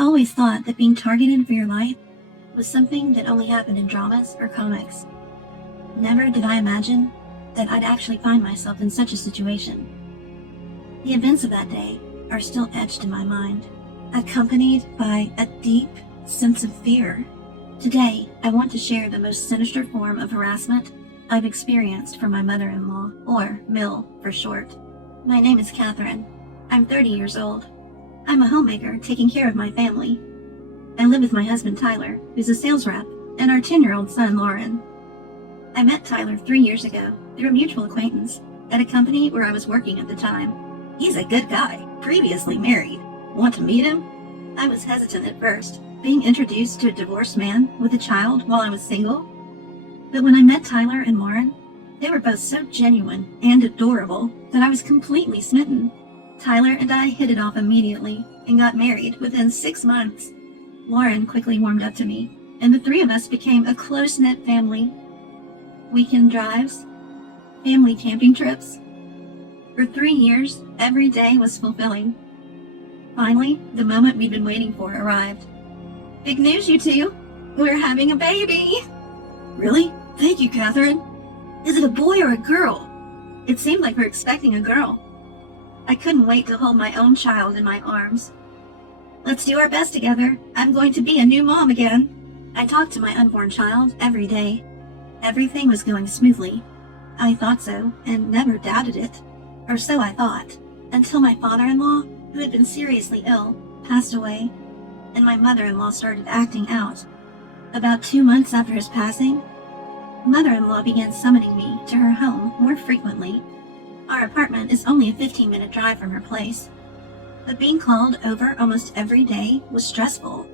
always thought that being targeted for your life was something that only happened in dramas or comics. Never did I imagine that I'd actually find myself in such a situation. The events of that day are still etched in my mind, accompanied by a deep sense of fear. Today, I want to share the most sinister form of harassment I've experienced from my mother-in-law, or Mill for short. My name is Catherine. I'm 30 years old. I'm a homemaker taking care of my family. I live with my husband Tyler, who's a sales rep, and our 10-year-old son Lauren. I met Tyler 3 years ago through a mutual acquaintance at a company where I was working at the time. He's a good guy, previously married. Want to meet him? I was hesitant at first, being introduced to a divorced man with a child while I was single. But when I met Tyler and Lauren, they were both so genuine and adorable that I was completely smitten. Tyler and I hit it off immediately and got married within 6 months. Lauren quickly warmed up to me, and the three of us became a close-knit family. Weekend drives, family camping trips. For 3 years, every day was fulfilling. Finally, the moment we'd been waiting for arrived. Big news, you two! We're having a baby! Really? Thank you, Catherine. Is it a boy or a girl? It seemed like we're expecting a girl. I couldn't wait to hold my own child in my arms. Let's do our best together. I'm going to be a new mom again. I talked to my unborn child every day. Everything was going smoothly. I thought so, and never doubted it. Or so I thought, until my father-in-law, who had been seriously ill, passed away, and my mother-in-law started acting out. About 2 months after his passing, mother-in-law began summoning me to her home more frequently. Our apartment is only a 15-minute drive from her place, but being called over almost every day was stressful.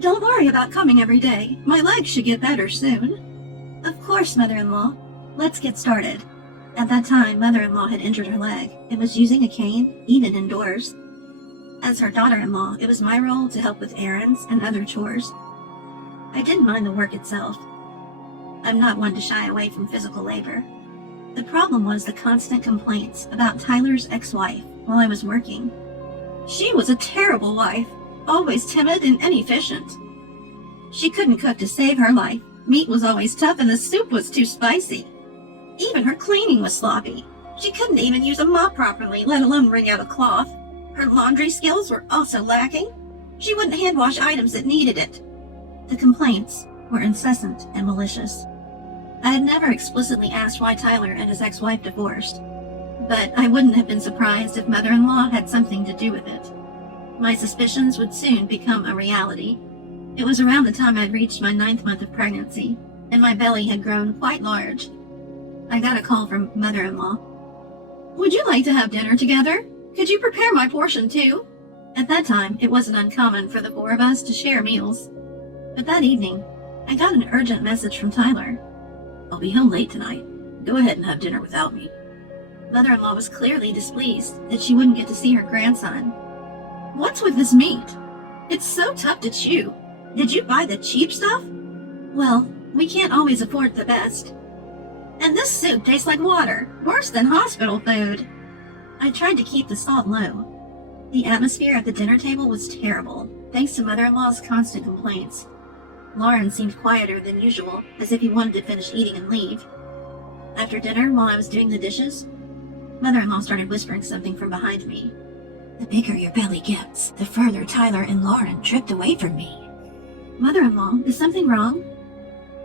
Don't worry about coming every day. My legs should get better soon. Of course, mother-in-law. Let's get started. At that time, mother-in-law had injured her leg and was using a cane even indoors. As her daughter-in-law, it was my role to help with errands and other chores. I didn't mind the work itself. I'm not one to shy away from physical labor. The problem was the constant complaints about Tyler's ex-wife while I was working. She was a terrible wife, always timid and inefficient. She couldn't cook to save her life. Meat was always tough and the soup was too spicy. Even her cleaning was sloppy. She couldn't even use a mop properly, let alone wring out a cloth. Her laundry skills were also lacking. She wouldn't hand wash items that needed it. The complaints were incessant and malicious. I had never explicitly asked why Tyler and his ex-wife divorced, but I wouldn't have been surprised if mother-in-law had something to do with it. My suspicions would soon become a reality. It was around the time I'd reached my 9th month of pregnancy, and my belly had grown quite large. I got a call from mother-in-law. Would you like to have dinner together? Could you prepare my portion too? At that time, it wasn't uncommon for the 4 of us to share meals. But that evening, I got an urgent message from Tyler. I'll be home late tonight. Go ahead and have dinner without me. Mother-in-law was clearly displeased that she wouldn't get to see her grandson. What's with this meat? It's so tough to chew. Did you buy the cheap stuff? Well, we can't always afford the best. And this soup tastes like water, worse than hospital food. I tried to keep the salt low. The atmosphere at the dinner table was terrible, thanks to mother-in-law's constant complaints. Lauren seemed quieter than usual, as if he wanted to finish eating and leave. After dinner, while I was doing the dishes, mother-in-law started whispering something from behind me. The bigger your belly gets, the further Tyler and Lauren drift away from me. Mother-in-law, is something wrong?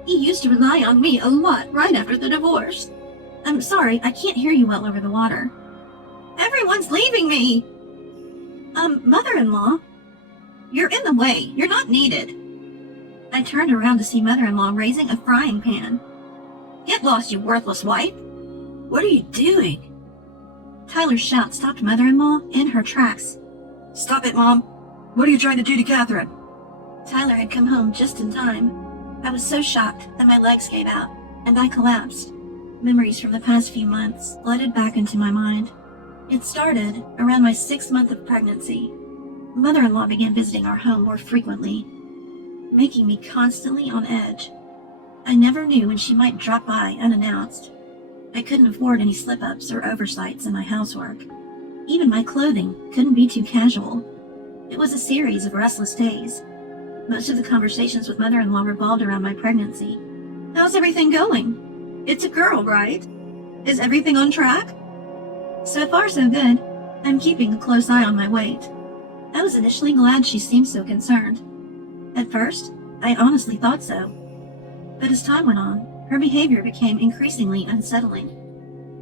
He used to rely on me a lot right after the divorce. I'm sorry, I can't hear you well over the water. Everyone's leaving me! Mother-in-law? You're in the way. You're not needed. I turned around to see mother-in-law raising a frying pan. Get lost, you worthless wife! What are you doing? Tyler's shout stopped mother-in-law in her tracks. Stop it, Mom! What are you trying to do to Catherine? Tyler had come home just in time. I was so shocked that my legs gave out, and I collapsed. Memories from the past few months flooded back into my mind. It started around my 6th month of pregnancy. Mother-in-law began visiting our home more frequently, making me constantly on edge. I never knew when she might drop by unannounced. I couldn't afford any slip-ups or oversights in my housework. Even my clothing couldn't be too casual. It was a series of restless days. Most of the conversations with mother-in-law revolved around my pregnancy. How's everything going? It's a girl, right? Is everything on track? So far, so good. I'm keeping a close eye on my weight. I was initially glad she seemed so concerned. At first, I honestly thought so. But as time went on, her behavior became increasingly unsettling.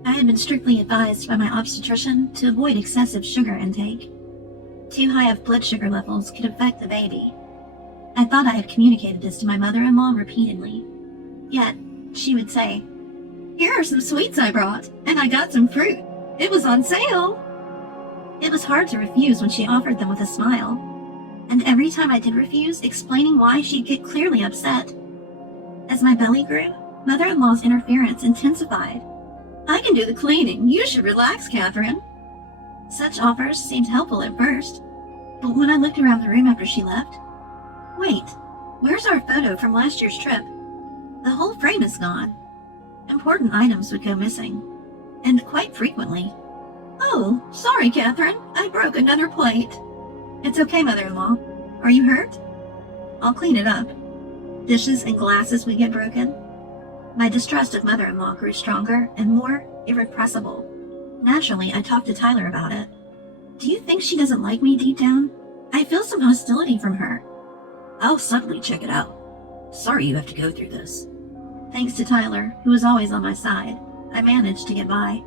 I had been strictly advised by my obstetrician to avoid excessive sugar intake. Too high of blood sugar levels could affect the baby. I thought I had communicated this to my mother-in-law repeatedly. Yet, she would say, "Here are some sweets I brought, and I got some fruit. It was on sale." It was hard to refuse when she offered them with a smile. And every time I did refuse, explaining why, she'd get clearly upset. As my belly grew, mother-in-law's interference intensified. "I can do the cleaning. You should relax, Catherine." Such offers seemed helpful at first, but when I looked around the room after she left, wait, where's our photo from last year's trip? The whole frame is gone. Important items would go missing, and quite frequently. "Oh, sorry, Catherine. I broke another plate." "It's okay, mother-in-law. Are you hurt?" "I'll clean it up." Dishes and glasses would get broken. My distrust of mother-in-law grew stronger and more irrepressible. Naturally, I talked to Tyler about it. "Do you think she doesn't like me deep down? I feel some hostility from her." "I'll subtly check it out. Sorry you have to go through this." Thanks to Tyler, who was always on my side, I managed to get by.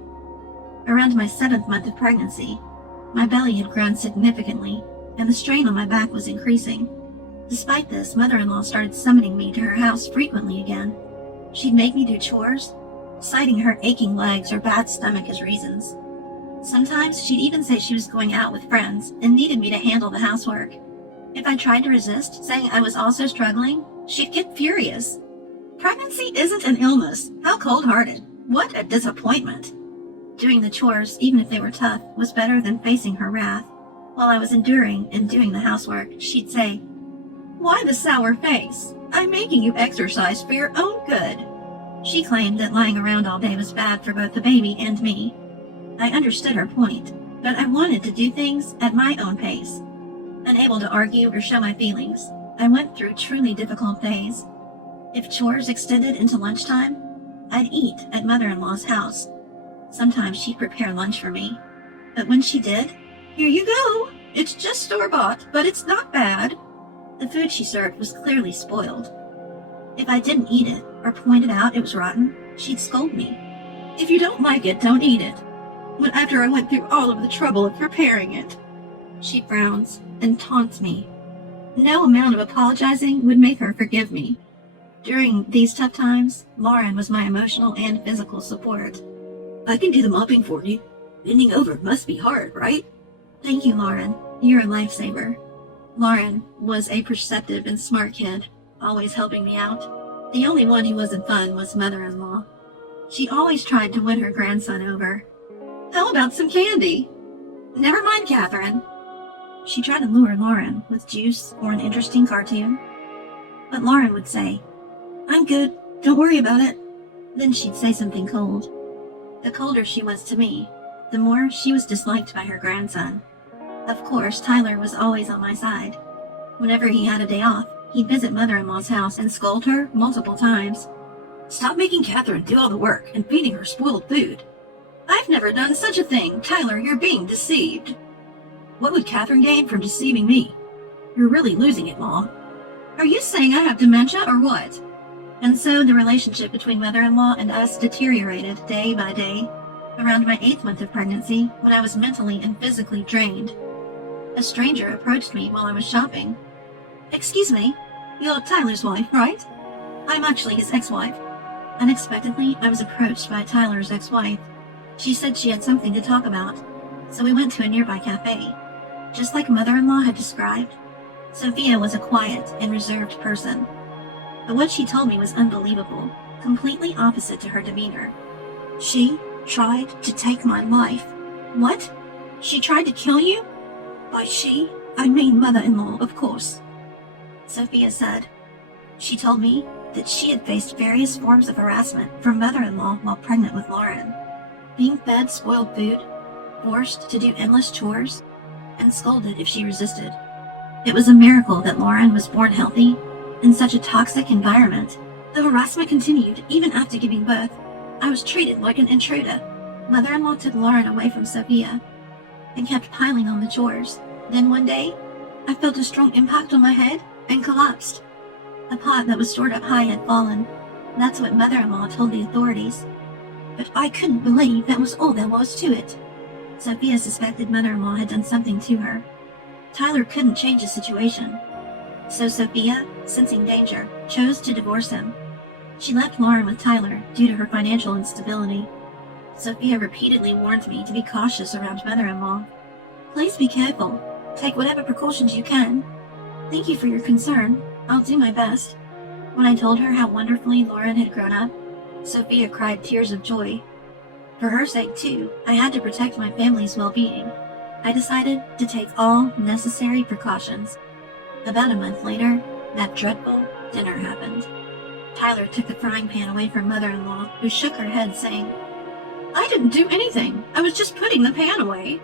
Around my 7th month of pregnancy, my belly had grown significantly, and the strain on my back was increasing. Despite this, mother-in-law started summoning me to her house frequently again. She'd make me do chores, citing her aching legs or bad stomach as reasons. Sometimes she'd even say she was going out with friends and needed me to handle the housework. If I tried to resist, saying I was also struggling, she'd get furious. Pregnancy isn't an illness. How cold-hearted. What a disappointment. Doing the chores, even if they were tough, was better than facing her wrath. While I was enduring and doing the housework, she'd say, "Why the sour face? I'm making you exercise for your own good." She claimed that lying around all day was bad for both the baby and me. I understood her point, but I wanted to do things at my own pace. Unable to argue or show my feelings, I went through truly difficult days. If chores extended into lunchtime, I'd eat at mother-in-law's house. Sometimes she'd prepare lunch for me, but when she did, "Here you go. It's just store-bought, but it's not bad." The food she served was clearly spoiled. If I didn't eat it or pointed out it was rotten, she'd scold me. "If you don't like it, don't eat it. But after I went through all of the trouble of preparing it." She frowns and taunts me. No amount of apologizing would make her forgive me. During these tough times, Lauren was my emotional and physical support. "I can do the mopping for you. Bending over must be hard, right?" "Thank you, Lauren. You're a lifesaver." Lauren was a perceptive and smart kid, always helping me out. The only one who wasn't fun was mother-in-law. She always tried to win her grandson over. "How about some candy?" "Never mind, Catherine." She tried to lure Lauren with juice or an interesting cartoon. But Lauren would say, "I'm good, don't worry about it." Then she'd say something cold. The colder she was to me, the more she was disliked by her grandson. Of course, Tyler was always on my side. Whenever he had a day off, he'd visit mother-in-law's house and scold her multiple times. "Stop making Catherine do all the work and feeding her spoiled food." "I've never done such a thing. Tyler, you're being deceived." "What would Catherine gain from deceiving me?" "You're really losing it, Mom." "Are you saying I have dementia or what?" And so the relationship between mother-in-law and us deteriorated day by day. Around my 8th month of pregnancy, when I was mentally and physically drained, a stranger approached me while I was shopping. "Excuse me, you're Tyler's wife, right?" "I'm actually his ex-wife." Unexpectedly, I was approached by Tyler's ex-wife. She said she had something to talk about, so we went to a nearby cafe. Just like mother-in-law had described, Sophia was a quiet and reserved person. But what she told me was unbelievable, completely opposite to her demeanor. "She tried to take my life." "What? She tried to kill you?" "By she, I mean mother-in-law, of course," Sophia said. She told me that she had faced various forms of harassment from mother-in-law while pregnant with Lauren. Being fed spoiled food, forced to do endless chores, and scolded if she resisted. It was a miracle that Lauren was born healthy in such a toxic environment. The harassment continued even after giving birth. I was treated like an intruder. Mother-in-law took Lauren away from Sophia and kept piling on the chores. Then one day, I felt a strong impact on my head and collapsed. A pot that was stored up high had fallen. That's what mother-in-law told the authorities. But I couldn't believe that was all there was to it. Sophia suspected mother-in-law had done something to her. Tyler couldn't change the situation. So Sophia, sensing danger, chose to divorce him. She left Lauren with Tyler due to her financial instability. Sophia repeatedly warned me to be cautious around mother-in-law. Please be careful. Take whatever precautions you can. Thank you for your concern. I'll do my best. When I told her how wonderfully Lauren had grown up, Sophia cried tears of joy. For her sake, too, I had to protect my family's well-being. I decided to take all necessary precautions. About a month later, that dreadful dinner happened. Tyler took the frying pan away from mother-in-law, who shook her head, saying, "I didn't do anything. I was just putting the pan away."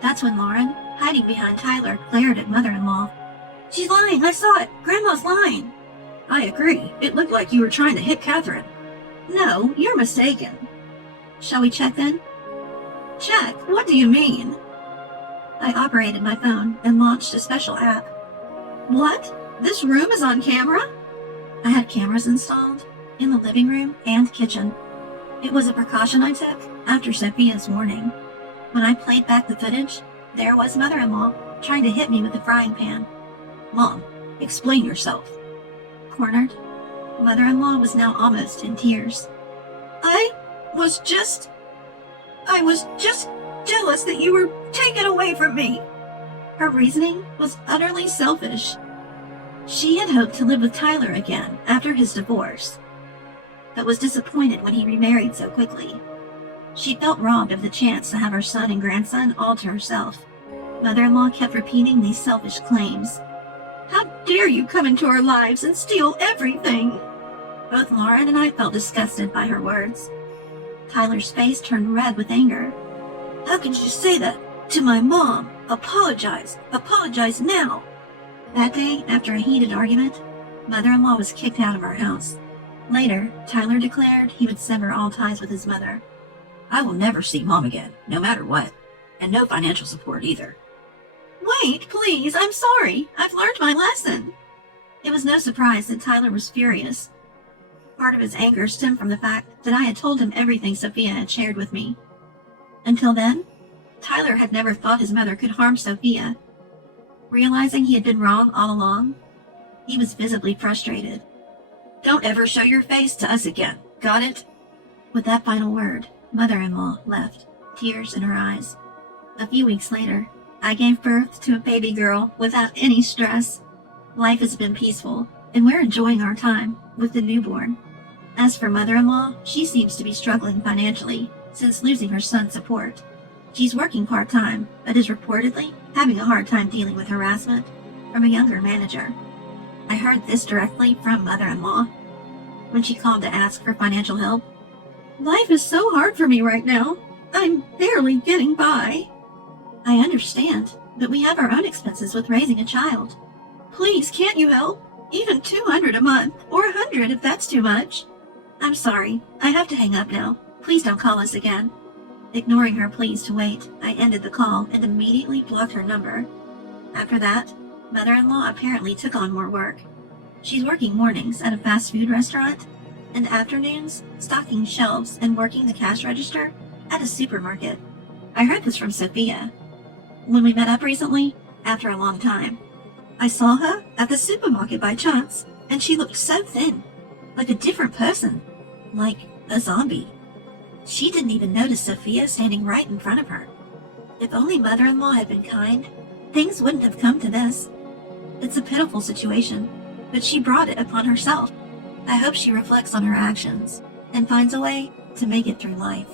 That's when Lauren, hiding behind Tyler, glared at mother-in-law. "She's lying. I saw it. Grandma's lying." "I agree. It looked like you were trying to hit Catherine." "No, you're mistaken." "Shall we check then?" "Check? What do you mean?" I operated my phone and launched a special app. "What? This room is on camera?" I had cameras installed in the living room and kitchen. It was a precaution I took after Sophia's warning. When I played back the footage, there was mother-in-law trying to hit me with a frying pan. "Mom, explain yourself." Cornered, mother-in-law was now almost in tears. I was just jealous that you were taken away from me." Her reasoning was utterly selfish. She had hoped to live with Tyler again after his divorce, but was disappointed when he remarried so quickly. She felt robbed of the chance to have her son and grandson all to herself. Mother-in-law kept repeating these selfish claims. "How dare you come into our lives and steal everything?" Both Lauren and I felt disgusted by her words. Tyler's face turned red with anger. "How could you say that to my mom? Apologize. Apologize now." That day, after a heated argument, mother-in-law was kicked out of our house. Later, Tyler declared he would sever all ties with his mother. "I will never see Mom again, no matter what, and no financial support either." "Wait, please, I'm sorry. I've learned my lesson." It was no surprise that Tyler was furious. Part of his anger stemmed from the fact that I had told him everything Sophia had shared with me. Until then, Tyler had never thought his mother could harm Sophia. Realizing he had been wrong all along, he was visibly frustrated. "Don't ever show your face to us again, got it?" With that final word, mother-in-law left, tears in her eyes. A few weeks later, I gave birth to a baby girl without any stress. Life has been peaceful, and we're enjoying our time with the newborn. As for mother-in-law, she seems to be struggling financially since losing her son's support. She's working part-time, but is reportedly having a hard time dealing with harassment from a younger manager. I heard this directly from mother-in-law when she called to ask for financial help. "Life is so hard for me right now. I'm barely getting by." "I understand, but we have our own expenses with raising a child. Please, can't you help? Even $200 a month, or $100 if that's too much." "I'm sorry, I have to hang up now. Please don't call us again." Ignoring her pleas to wait, I ended the call and immediately blocked her number. After that, mother-in-law apparently took on more work. She's working mornings at a fast food restaurant and afternoons stocking shelves and working the cash register at a supermarket. I heard this from Sophia. When we met up recently, after a long time, I saw her at the supermarket by chance, and she looked so thin, like a different person, like a zombie. She didn't even notice Sophia standing right in front of her. If only mother-in-law had been kind, things wouldn't have come to this. It's a pitiful situation, but she brought it upon herself. I hope she reflects on her actions and finds a way to make it through life.